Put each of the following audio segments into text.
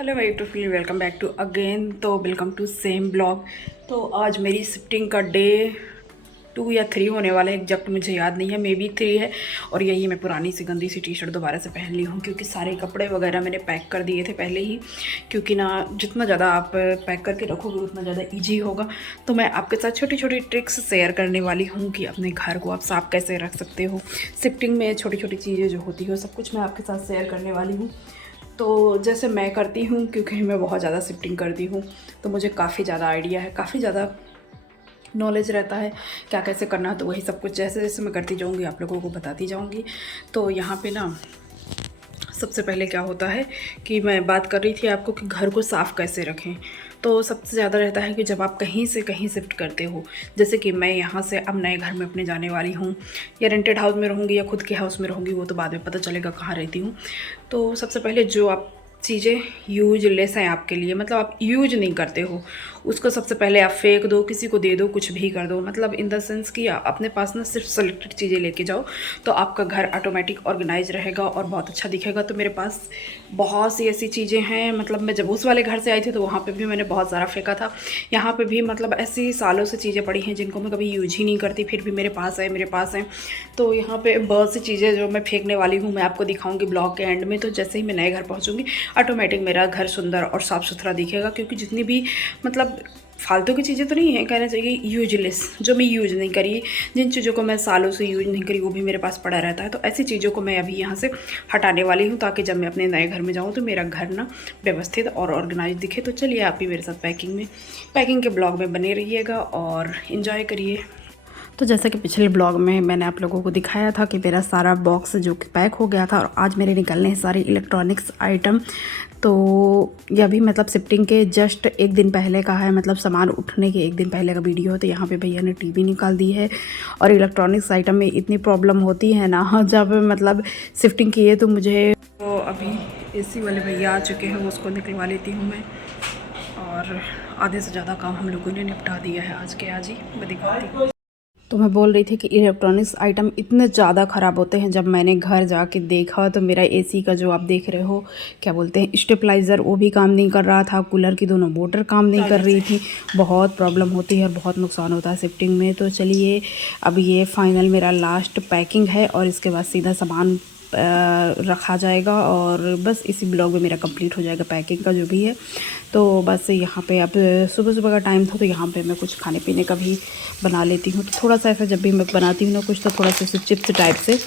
Hello my YouTube family, welcome back to again. तो welcome to same blog. तो आज मेरी शिफ्टिंग का डे 2 या 3 होने वाला है। एग्जैक्ट मुझे याद नहीं है, मे बी 3 है। और यही मैं पुरानी सी गंदी सी टी शर्ट दोबारा से पहन ली हूँ, क्योंकि सारे कपड़े वगैरह मैंने पैक कर दिए थे पहले ही। क्योंकि ना जितना ज़्यादा आप पैक करके रखोगे उतना ज़्यादा ईजी होगा। तो मैं आपके साथ छोटी छोटी ट्रिक्स शेयर करने वाली हूँ कि अपने घर को आप साफ़ कैसे रख सकते हो। शिफ्टिंग में छोटी छोटी चीज़ें जो होती है सब कुछ मैं आपके साथ शेयर करने वाली हूँ। तो जैसे मैं करती हूँ, क्योंकि मैं बहुत ज़्यादा शिफ्टिंग करती हूँ, तो मुझे काफ़ी ज़्यादा आइडिया है, काफ़ी ज़्यादा नॉलेज रहता है क्या कैसे करना है। तो वही सब कुछ जैसे जैसे मैं करती जाऊँगी आप लोगों को बताती जाऊँगी। तो यहाँ पे ना सबसे पहले क्या होता है कि मैं बात कर रही थी आपको कि घर को साफ़ कैसे रखें। तो सबसे ज़्यादा रहता है कि जब आप कहीं से कहीं शिफ्ट करते हो, जैसे कि मैं यहाँ से अब नए घर में अपने जाने वाली हूँ, या रेंटेड हाउस में रहूँगी या खुद के हाउस में रहूँगी, वो तो बाद में पता चलेगा कहाँ रहती हूँ। तो सबसे पहले जो आप चीज़ें यूजलेस हैं आपके लिए, मतलब आप यूज नहीं करते हो, उसको सबसे पहले आप फेंक दो, किसी को दे दो, कुछ भी कर दो। मतलब इन द सेंस कि अपने पास ना सिर्फ सेलेक्टेड चीज़ें लेके जाओ, तो आपका घर ऑटोमेटिक ऑर्गेनाइज रहेगा और बहुत अच्छा दिखेगा। तो मेरे पास बहुत सी ऐसी चीज़ें हैं। मतलब मैं जब उस वाले घर से आई थी तो वहाँ पे भी मैंने बहुत सारा फेंका था। यहाँ पे भी मतलब ऐसी सालों से चीज़ें पड़ी हैं जिनको मैं कभी यूज ही नहीं करती, फिर भी मेरे पास है। तो यहाँ पे बहुत सी चीज़ें जो मैं फेंकने वाली हूँ, मैं आपको दिखाऊंगी ब्लॉग के एंड में। तो जैसे ही मैं नए घर पहुँचूँगी, ऑटोमेटिक मेरा घर सुंदर और साफ़ सुथरा दिखेगा। क्योंकि जितनी भी मतलब फालतू की चीज़ें तो नहीं है, कहना चाहिए यूजलेस, जो मैं यूज़ नहीं करी, जिन चीज़ों को मैं सालों से यूज़ नहीं करी, वो भी मेरे पास पड़ा रहता है। तो ऐसी चीज़ों को मैं अभी यहाँ से हटाने वाली हूँ, ताकि जब मैं अपने नए घर में जाऊँ तो मेरा घर ना व्यवस्थित और ऑर्गेनाइज दिखे। तो चलिए आप भी मेरे साथ पैकिंग के ब्लॉग में बने रहिएगा और इन्जॉय करिए। तो जैसा कि पिछले ब्लॉग में मैंने आप लोगों को दिखाया था कि मेरा सारा बॉक्स जो कि पैक हो गया था, और आज मेरे निकलने हैं सारे इलेक्ट्रॉनिक्स आइटम। तो यह भी मतलब शिफ्टिंग के जस्ट एक दिन पहले का है, मतलब सामान उठने के एक दिन पहले का वीडियो है। तो यहाँ पे भैया ने टीवी निकाल दी है। और इलेक्ट्रॉनिक्स आइटम में इतनी प्रॉब्लम होती है ना, जब मतलब शिफ्टिंग की है तो मुझे तो अभी एसी वाले भैया आ चुके हैं, उसको निकलवा लेती हूँ मैं। और आधे से ज़्यादा काम हम लोगों ने निपटा दिया है आज के आज ही। मैं दिखाती हूँ। तो मैं बोल रही थी कि इलेक्ट्रॉनिक्स आइटम इतने ज़्यादा ख़राब होते हैं। जब मैंने घर जाके देखा तो मेरा एसी का जो आप देख रहे हो, क्या बोलते हैं, स्टेबलाइज़र, वो भी काम नहीं कर रहा था। कूलर की दोनों मोटर काम नहीं कर रही थी। बहुत प्रॉब्लम होती है और बहुत नुकसान होता है शिफ्टिंग में। तो चलिए, अब ये फाइनल मेरा लास्ट पैकिंग है और इसके बाद सीधा सामान रखा जाएगा। और बस इसी ब्लॉग में मेरा कंप्लीट हो जाएगा पैकिंग का जो भी है। तो बस यहाँ पे अब सुबह सुबह का टाइम था, तो यहाँ पे मैं कुछ खाने पीने का भी बना लेती हूँ। तो थोड़ा सा ऐसा जब भी मैं बनाती हूँ ना कुछ, तो थोड़ा सा चिप्स टाइप से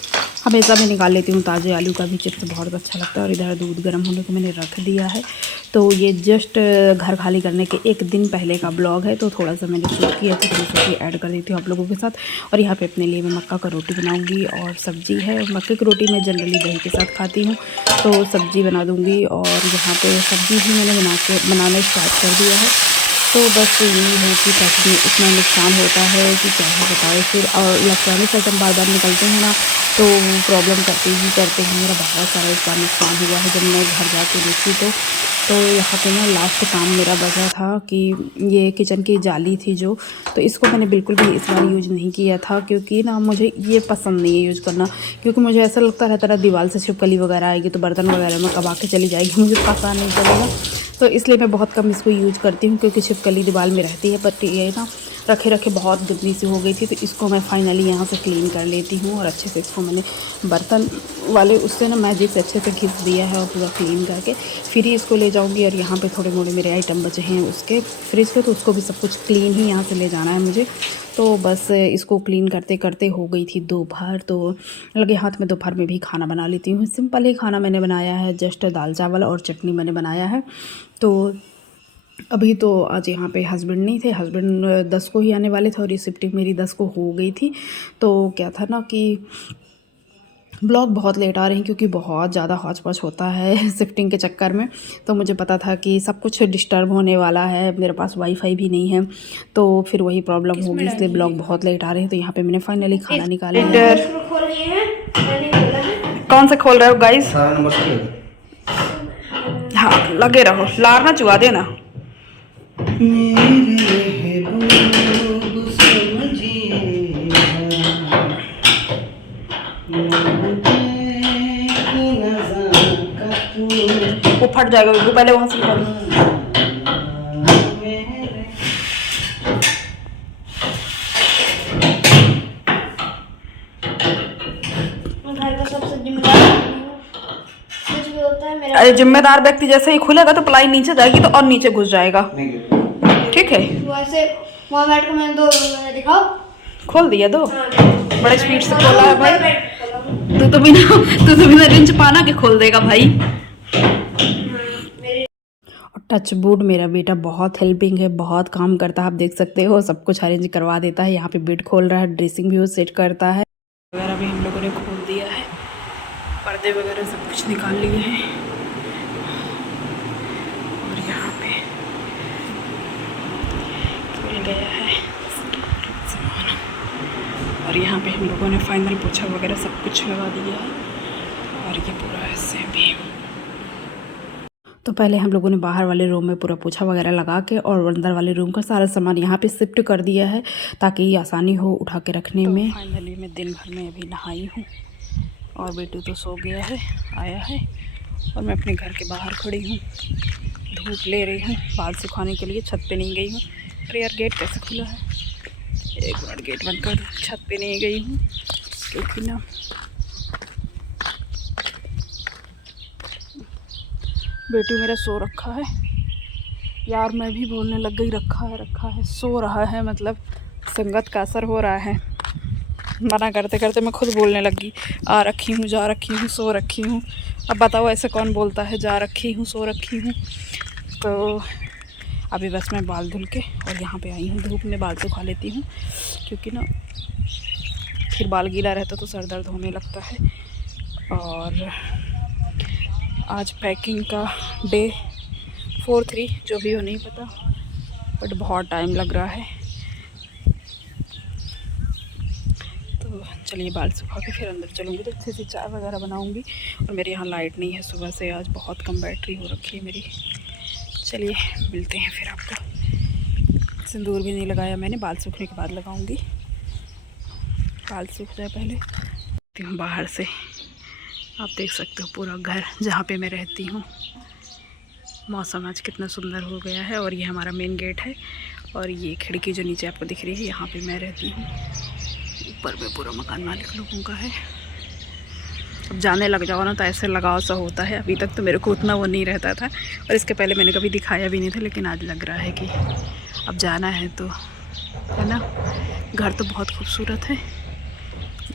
हमेशा मैं निकाल लेती हूँ। ताज़े आलू का भी चिप्स बहुत अच्छा लगता है। और इधर दूध गर्म होने को मैंने रख दिया है। तो ये जस्ट घर खाली करने के एक दिन पहले का ब्लॉग है, तो थोड़ा सा मैंने शूट किया था, तो सोची ऐड कर देती हूँ आप लोगों के साथ। और यहाँ पे अपने लिए मैं मक्का का रोटी बनाऊँगी और सब्ज़ी है। मक्के की रोटी मैं जनरली दही के साथ खाती हूँ, तो सब्ज़ी बना दूँगी। और यहाँ पे सब्ज़ी भी मैंने बनाना स्टार्ट कर दिया है। तो बस यही है कि पैकिंग में इतना नुकसान होता है कि क्या ही बताओ फिर। और इलेक्ट्रॉनिक आइटम बार बार निकलते हैं ना, तो प्रॉब्लम करते हैं। मेरा बहुत सारा इस बार नुकसान हुआ है जब मैं घर जाके देखी तो यहाँ पे ना लास्ट काम मेरा बचा था कि ये किचन की जाली थी जो, तो इसको मैंने बिल्कुल भी इस बार यूज नहीं किया था। क्योंकि ना मुझे ये पसंद नहीं है यूज़ करना। क्योंकि मुझे ऐसा लगता रहता है दीवार से छिपकली वगैरह आएगी तो बर्तन वगैरह में कब आके चली जाएगी, मुझे पता नहीं चलेगा। तो इसलिए मैं बहुत कम इसको यूज़ करती हूँ, क्योंकि छिपकली दीवार में रहती है। पर ये ना रखे रखे बहुत गंदी सी हो गई थी, तो इसको मैं फाइनली यहाँ से क्लीन कर लेती हूँ। और अच्छे से इसको मैंने बर्तन वाले उससे ना मैजिक से अच्छे से घिस दिया है, और पूरा क्लीन करके फिर ही इसको ले जाऊँगी। और यहाँ पे थोड़े मोड़े मेरे आइटम बचे हैं उसके फ्रिज के, तो उसको भी सब कुछ क्लीन ही यहाँ से ले जाना है मुझे। तो बस इसको क्लीन करते करते हो गई थी दोपहर। तो लगे हाथ में दोपहर में भी खाना बना लेती हूँ। सिंपल ही खाना मैंने बनाया है, जस्ट दाल चावल और चटनी मैंने बनाया है। तो अभी तो आज यहाँ पे हस्बैंड नहीं थे, हस्बैंड 10 को ही आने वाले थे, और ये शिफ्टिंग मेरी 10 को हो गई थी। तो क्या था ना कि ब्लॉग बहुत लेट आ रहे हैं, क्योंकि बहुत ज़्यादा हौच पौच होता है शिफ्टिंग के चक्कर में। तो मुझे पता था कि सब कुछ डिस्टर्ब होने वाला है, मेरे पास वाईफाई भी नहीं है, तो फिर वही प्रॉब्लम होगी, इसलिए ब्लॉग बहुत लेट आ रहे हैं। तो यहाँ पे मैंने फाइनली खाना निकाल लिया है। कौन सा खोल रहे हो गाइस? हाँ, लगे रहो, लार ना चुआ देना। वो फट जाएगा, वो पहले वहाँ से निकाल। अरे जिम्मेदार व्यक्ति जैसे ही खुलेगा तो प्लाई नीचे जाएगी तो और नीचे घुस जाएगा। ठीक है, वैसे वहाँ बैठ कर मैंने मैंने दिखाओ खोल दिया दो। बड़े स्पीड से खोला है भाई। तू तो बिना रिंच पाना के खोल देगा भाई। और टच वुड मेरा बेटा बहुत हेल्पिंग है, बहुत काम करता है। आप देख सकते हो सब कुछ अरेंज करवा देता है। यहाँ पे बेड खोल रहा है, ड्रेसिंग भी वो सेट करता है वगैरह भी हम लोगों ने खोल दिया है। पर्दे वगैरह सब कुछ निकाल लिए हैं। और यहाँ पे खुल गया है सामान। और यहाँ पे हम लोगों ने फाइनल पोछा वगैरह सब कुछ लगा दिया है। और ये पूरा ऐसे भी तो पहले हम लोगों ने बाहर वाले रूम में पूरा पोछा वगैरह लगा के और अंदर वाले रूम का सारा सामान यहाँ पे शिफ्ट कर दिया है ताकि आसानी हो उठा के रखने में। फाइनली मैं दिन भर में अभी नहाई हूँ और बेटू तो सो गया है, आया है। और मैं अपने घर के बाहर खड़ी हूँ, धूप ले रही हूँ बाल सुखाने के लिए। छत पे नहीं गई हूँ। अरे यार गेट कैसे खुला है, एक मिनट गेट बंद कर दूँ। छत पे नहीं गई हूँ क्योंकि ना बेटू मेरा सो रखा है। यार मैं भी बोलने लग गई रखा है सो रहा है, मतलब संगत का असर हो रहा है। मना करते करते मैं खुद बोलने लगी, आ रखी हूँ, जा रखी हूँ, सो रखी हूँ। अब बताओ ऐसे कौन बोलता है, जा रखी हूँ, सो रखी हूँ। तो अभी बस मैं बाल धुल के और यहाँ पे आई हूँ। धूप में बाल सुखा लेती हूँ क्योंकि ना फिर बाल गीला रहता तो सर दर्द होने लगता है। और आज पैकिंग का डे 4-3 जो भी हो नहीं पता, बट बहुत टाइम लग रहा है। तो चलिए बाल सुखा के फिर अंदर चलूँगी तो अच्छे से चाय वगैरह बनाऊँगी। और मेरे यहाँ लाइट नहीं है सुबह से, आज बहुत कम बैटरी हो रखी है मेरी। चलिए मिलते हैं फिर आपको। सिंदूर भी नहीं लगाया मैंने, बाल सूखने के बाद लगाऊँगी। बाल सूख जाए पहले। देखती हूँ बाहर से, आप देख सकते हो पूरा घर जहाँ पे मैं रहती हूँ। मौसम आज कितना सुंदर हो गया है। और ये हमारा मेन गेट है और ये खिड़की जो नीचे आपको दिख रही है यहाँ पे मैं रहती हूँ। ऊपर में पूरा मकान मालिक लोगों का है। अब जाने लग जाओ ना तो ऐसे लगाव सा होता है। अभी तक तो मेरे को उतना वो नहीं रहता था और इसके पहले मैंने कभी दिखाया भी नहीं था, लेकिन आज लग रहा है कि अब जाना है तो, है ना। घर तो बहुत खूबसूरत है,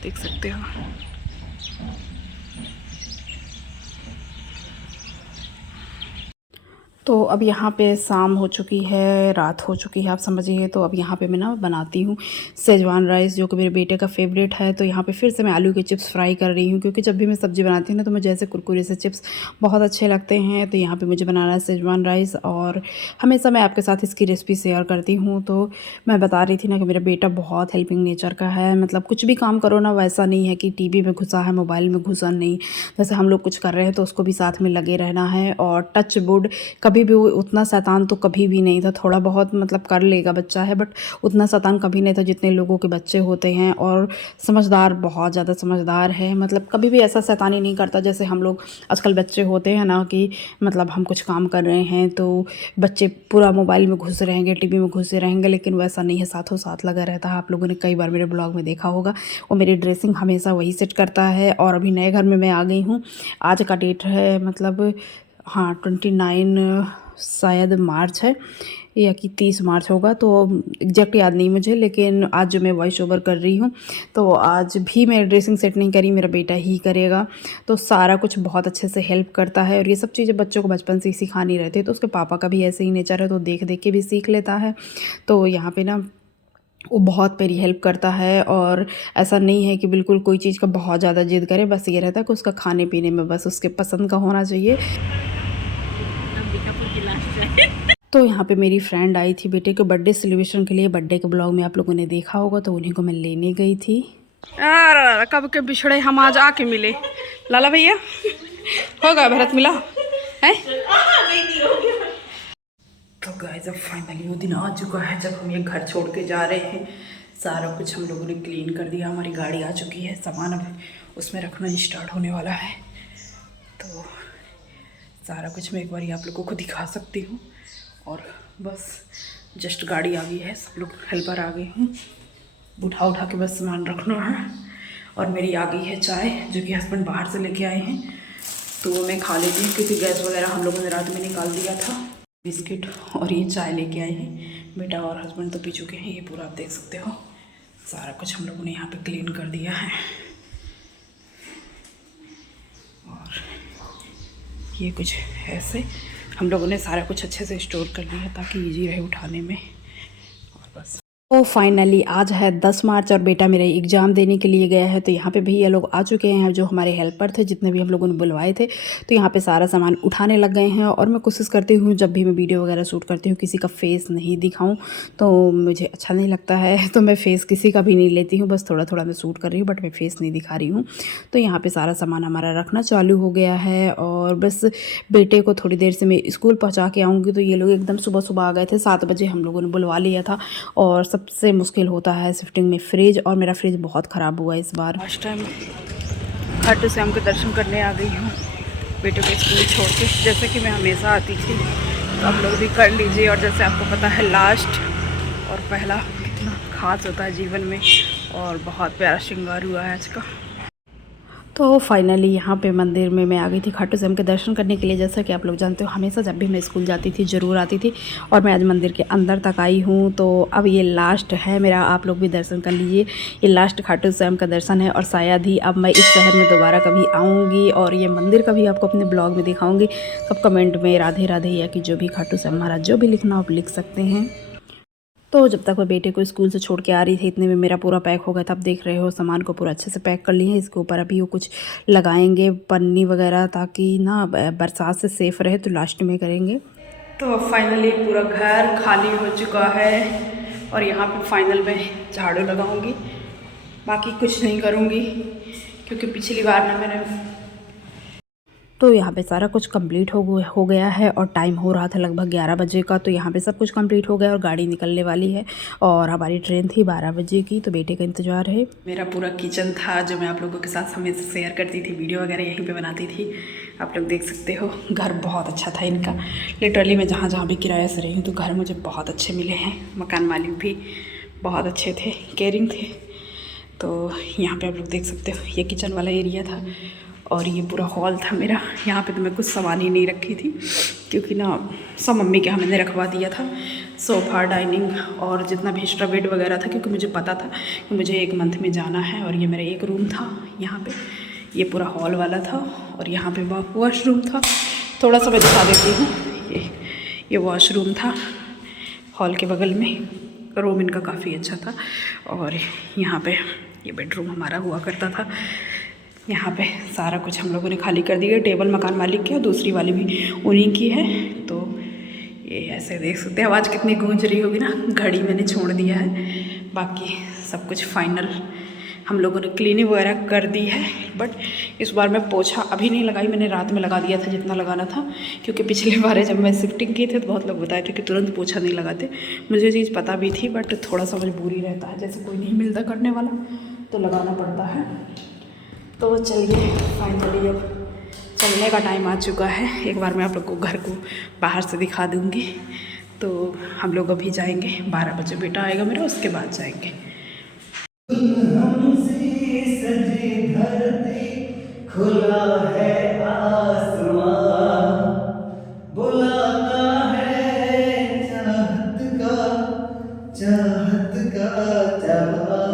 देख सकते हो। तो अब यहाँ पे शाम हो चुकी है, रात हो चुकी है, आप समझिए। तो अब यहाँ पे मैं ना बनाती हूँ सेजवान राइस, जो कि मेरे बेटे का फेवरेट है। तो यहाँ पे फिर से मैं आलू के चिप्स फ्राई कर रही हूँ क्योंकि जब भी मैं सब्ज़ी बनाती हूँ ना तो मुझे ऐसे कुरकुरे से चिप्स बहुत अच्छे लगते हैं। तो यहाँ पे मुझे बनाना है सेजवान राइस और हमेशा मैं आपके साथ इसकी रेसिपी शेयर करती हूँ। तो मैं बता रही थी ना कि मेरा बेटा बहुत हेल्पिंग नेचर का है। मतलब कुछ भी काम करो ना, वैसा नहीं है कि टीवी में घुसा है, मोबाइल में घुसा नहीं। जैसे हम लोग कुछ कर रहे हैं तो उसको भी साथ में लगे रहना है। और टच वुड कभी भी उतना शैतान तो कभी भी नहीं था। थोड़ा बहुत मतलब कर लेगा, बच्चा है, बट उतना शैतान कभी नहीं था जितने लोगों के बच्चे होते हैं। और समझदार, बहुत ज़्यादा समझदार है। मतलब कभी भी ऐसा शैतानी नहीं करता जैसे हम लोग आजकल बच्चे होते हैं ना, कि मतलब हम कुछ काम कर रहे हैं तो बच्चे पूरा मोबाइल में घुसे रहेंगे, टीवी में घुसे रहेंगे, लेकिन वैसा नहीं है, साथों साथ लगा रहता है। आप लोगों ने कई बार मेरे ब्लॉग में देखा होगा। वो मेरी ड्रेसिंग हमेशा वही सेट करता है। और अभी नए घर में मैं आ गई हूँ। आज का डेट है मतलब हाँ 29 शायद मार्च है या कि 30 मार्च होगा, तो एग्जैक्ट याद नहीं मुझे। लेकिन आज जो मैं वॉइस ओवर कर रही हूँ तो आज भी मैं ड्रेसिंग सेट नहीं करी, मेरा बेटा ही करेगा। तो सारा कुछ बहुत अच्छे से हेल्प करता है। और ये सब चीज़ें बच्चों को बचपन से ही सिखानी रहती है। तो उसके पापा का भी ऐसे ही नेचर है, तो देख देख के भी सीख लेता है। तो यहाँ पे ना वो बहुत मेरी हेल्प करता है। और ऐसा नहीं है कि बिल्कुल कोई चीज़ का बहुत ज़्यादा जिद करे, बस ये रहता है कि उसका खाने पीने में बस उसके पसंद का होना चाहिए। तो यहाँ पे मेरी फ्रेंड आई थी बेटे के बर्थडे सेलिब्रेशन के लिए। बर्थडे के ब्लॉग में आप लोगों ने देखा होगा, तो उन्हीं को मैं लेने गई थी। यार कब के बिछड़े हम आज आके मिले। लाला भैया होगा, भरत मिला है। तो गाइस अब फाइनली वो दिन आ चुका है जब हम ये घर छोड़ के जा रहे हैं। सारा कुछ हम लोगों ने क्लीन कर दिया, हमारी गाड़ी आ चुकी है, सामान अब उसमें रखना स्टार्ट होने वाला है। तो सारा कुछ मैं एक बार आप लोगों को दिखा सकती हूँ। और बस जस्ट गाड़ी आ गई है, सब लोग हेल्पर आ गए हैं, उठा के बस सामान रखना है। और मेरी आ गई है चाय, जो कि हस्बैंड बाहर से लेके आए हैं, तो वो मैं खा लेती हूँ क्योंकि गैस वगैरह हम लोगों ने रात में निकाल दिया था। बिस्किट और ये चाय लेके आए हैं, बेटा और हस्बैंड तो पी चुके हैं। ये पूरा आप देख सकते हो, सारा कुछ हम लोगों ने यहाँ पे क्लीन कर दिया है। और ये कुछ ऐसे हम लोगों ने सारा कुछ अच्छे से स्टोर कर लिया ताकि इजी रहे उठाने में। और बस तो फाइनली आज है 10 मार्च और बेटा मेरा एग्ज़ाम देने के लिए गया है। तो यहाँ पे भैया लोग आ चुके हैं, जो हमारे हेल्पर थे, जितने भी हम लोगों ने बुलवाए थे। तो यहाँ पे सारा सामान उठाने लग गए हैं। और मैं कोशिश करती हूँ जब भी मैं वीडियो वगैरह शूट करती हूँ किसी का फेस नहीं दिखाऊँ, तो मुझे अच्छा नहीं लगता है। तो मैं फ़ेस किसी का भी नहीं लेती हूँ, बस थोड़ा थोड़ा मैं शूट कर रही हूँ, बट मैं फेस नहीं दिखा रही हूँ। तो यहाँ पर सारा सामान हमारा रखना चालू हो गया है। और बस बेटे को थोड़ी देर से मैं स्कूल पहुँचा के आऊँगी। तो ये लोग एकदम सुबह सुबह आ गए थे, 7 बजे हम लोगों ने बुलवा लिया था। और सबसे मुश्किल होता है शिफ्टिंग में फ्रिज, और मेरा फ्रिज बहुत ख़राब हुआ है इस बार। फर्स्ट टाइम खाटू श्याम के दर्शन करने आ गई हूँ बेटे को स्कूल छोड़ के, जैसे कि मैं हमेशा आती थी। तो आप लोग भी कर लीजिए। और जैसे आपको पता है लास्ट और पहला कितना खास होता है जीवन में, और बहुत प्यारा श्रृंगार हुआ है आज का। तो फाइनली यहाँ पे मंदिर में मैं आ गई थी खाटू श्याम के दर्शन करने के लिए। जैसा कि आप लोग जानते हो, हमेशा जब भी मैं स्कूल जाती थी ज़रूर आती थी, और मैं आज मंदिर के अंदर तक आई हूँ। तो अब ये लास्ट है मेरा, आप लोग भी दर्शन कर लीजिए। ये लास्ट खाटू श्याम का दर्शन है, और शायद ही अब मैं इस शहर में दोबारा कभी आऊँगी, और ये मंदिर का भी आपको अपने ब्लॉग में दिखाऊँगी। सब कमेंट में राधे राधे या कि जो भी खाटू श्याम महाराज जो भी लिखना आप लिख सकते हैं। तो जब तक मैं बेटे को स्कूल से छोड़ के आ रही थी, इतने में मेरा पूरा पैक हो गया था। आप देख रहे हो सामान को पूरा अच्छे से पैक कर लिए हैं। इसके ऊपर अभी वो कुछ लगाएंगे पन्नी वगैरह, ताकि ना बरसात से सेफ़ रहे, तो लास्ट में करेंगे। तो फाइनली पूरा घर खाली हो चुका है, और यहाँ पे फाइनल में झाड़ू लगाऊंगी, बाकी कुछ नहीं करूँगी क्योंकि पिछली बार ना मैंने। तो यहाँ पे सारा कुछ कंप्लीट हो गया है, और टाइम हो रहा था लगभग 11 बजे का। तो यहाँ पे सब कुछ कंप्लीट हो गया और गाड़ी निकलने वाली है, और हमारी ट्रेन थी 12 बजे की। तो बेटे का इंतज़ार है। मेरा पूरा किचन था जो मैं आप लोगों के साथ हमेशा शेयर करती थी, वीडियो वगैरह यहीं पे बनाती थी। आप लोग देख सकते हो, घर बहुत अच्छा था इनका। लिटरली मैं जहाँ जहाँ भी किराया से रही हूँ तो घर मुझे बहुत अच्छे मिले हैं। मकान मालिक भी बहुत अच्छे थे, केयरिंग थे। तो यहाँ पर आप लोग देख सकते हो, ये किचन वाला एरिया था, और ये पूरा हॉल था मेरा। यहाँ पे तो मैं कुछ सामान ही नहीं रखी थी, क्योंकि ना सब मम्मी के यहाँ मैंने रखवा दिया था। सोफ़ा, डाइनिंग और जितना भी एक्स्ट्रा बेड वगैरह था, क्योंकि मुझे पता था कि मुझे 1 मंथ में जाना है। और ये मेरा एक रूम था यहाँ पे, ये पूरा हॉल वाला था, और यहाँ पे वॉशरूम था। थोड़ा सा मैं दिखा देती हूँ, ये वॉशरूम था हॉल के बगल में। रूम इनका काफ़ी अच्छा था। और यहाँ पे ये बेडरूम हमारा हुआ करता था। यहाँ पे सारा कुछ हम लोगों ने खाली कर दिया। टेबल मकान मालिक की, और दूसरी वाली भी उन्हीं की है। तो ये ऐसे देख सकते हैं, आवाज़ कितनी गूंज रही होगी ना। घड़ी मैंने छोड़ दिया है, बाकी सब कुछ फाइनल हम लोगों ने क्लीनिंग वगैरह कर दी है। बट इस बार मैं पोछा अभी नहीं लगाई, मैंने रात में लगा दिया था जितना लगाना था, क्योंकि पिछली बार जब मैं शिफ्टिंग की थी तो बहुत लोग बताए थे कि तुरंत पोछा नहीं लगाते। मुझे चीज़ पता भी थी, बट थोड़ा सा मजबूरी रहता है, जैसे कोई नहीं मिलता करने वाला तो लगाना पड़ता है। तो चलिए फाइनली अब चलने का टाइम आ चुका है। एक बार मैं आप लोग को घर को बाहर से दिखा दूँगी। तो हम लोग अभी जाएंगे, 12 बजे बेटा आएगा मेरा, उसके बाद जाएंगे। खुला है आसमां, बुलाता है चाहत का जहां।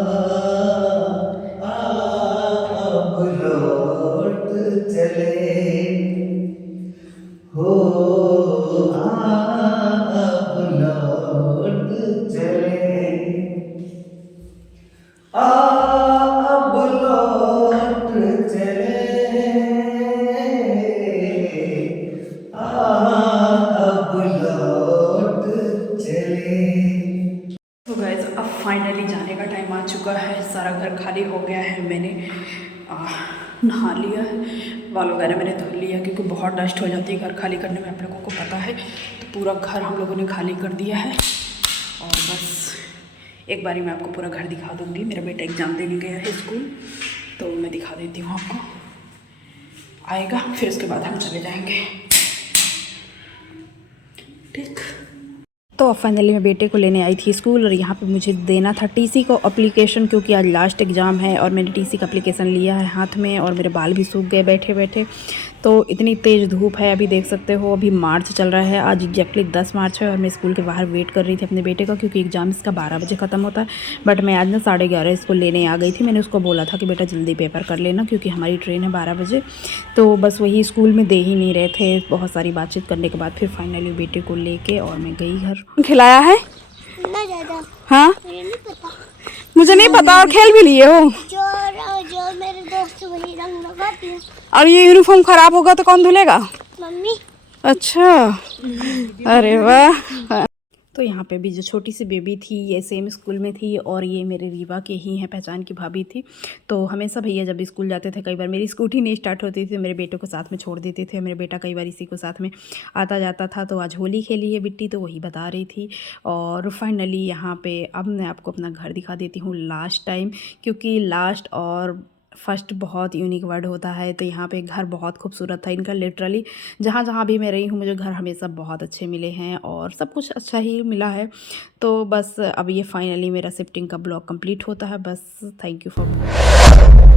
अब लौट चले हो, अब लौट चले, अब लौट चले, अब लौट चले। तो गाइस अब फाइनली जाने का टाइम आ चुका है। सारा घर खाली हो गया है। मैंने नहा लिया है, बाल वगैरह मैंने धो लिया, क्योंकि बहुत डस्ट हो जाती है घर खाली करने में, आप लोगों को पता है। तो पूरा घर हम लोगों ने खाली कर दिया है। और बस एक बारी मैं आपको पूरा घर दिखा दूँगी। मेरा बेटा एग्ज़ाम देने गया है स्कूल, तो मैं दिखा देती हूँ आपको। आएगा फिर उसके बाद हम चले जाएंगे। ठीक। तो फाइनली मैं बेटे को लेने आई थी स्कूल और यहाँ पे मुझे देना था टीसी को एप्लीकेशन, क्योंकि आज लास्ट एग्ज़ाम है और मैंने टीसी का एप्लीकेशन लिया है हाथ में और मेरे बाल भी सूख गए बैठे बैठे। तो इतनी तेज़ धूप है, अभी देख सकते हो, अभी मार्च चल रहा है, आज एग्जैक्टली 10 मार्च है और मैं स्कूल के बाहर वेट कर रही थी अपने बेटे का, क्योंकि एग्ज़ाम इसका 12 बजे ख़त्म होता है। बट मैं आज ना 11:30 इसको लेने आ गई थी। मैंने उसको बोला था कि बेटा जल्दी पेपर कर लेना, क्योंकि हमारी ट्रेन है 12 बजे। तो बस वही स्कूल में दे ही नहीं रहे थे। बहुत सारी बातचीत करने के बाद फिर फाइनली बेटे को लेके और मैं गई घर। खिलाया है ना ज़्यादा हाँ, मुझे नहीं पता। मुझे नहीं पता। और खेल भी लिए हो जो मेरे दोस्त वही रंग लगाती है। और ये यूनिफॉर्म ख़राब होगा तो कौन धुलेगा? मम्मी। अच्छा, अरे वाह। तो यहाँ पे भी जो छोटी सी बेबी थी ये सेम स्कूल में थी और ये मेरे रीवा के ही हैं, पहचान की भाभी थी। तो हमेशा भैया जब भी स्कूल जाते थे, कई बार मेरी स्कूटी नहीं स्टार्ट होती थी, मेरे बेटे को साथ में छोड़ देते थे। मेरे बेटा कई बार इसी को साथ में आता जाता था। तो आज होली खेली है बिट्टी, तो वही बता रही थी। और फाइनली यहाँ पे अब मैं आपको अपना घर दिखा देती हूँ लास्ट टाइम, क्योंकि लास्ट और फर्स्ट बहुत यूनिक वर्ड होता है। तो यहाँ पे घर बहुत खूबसूरत था इनका, लिटरली जहाँ जहाँ भी मैं रही हूँ मुझे घर हमेशा बहुत अच्छे मिले हैं और सब कुछ अच्छा ही मिला है। तो बस अब ये फाइनली मेरा शिफ्टिंग का ब्लॉग कंप्लीट होता है। बस थैंक यू फॉर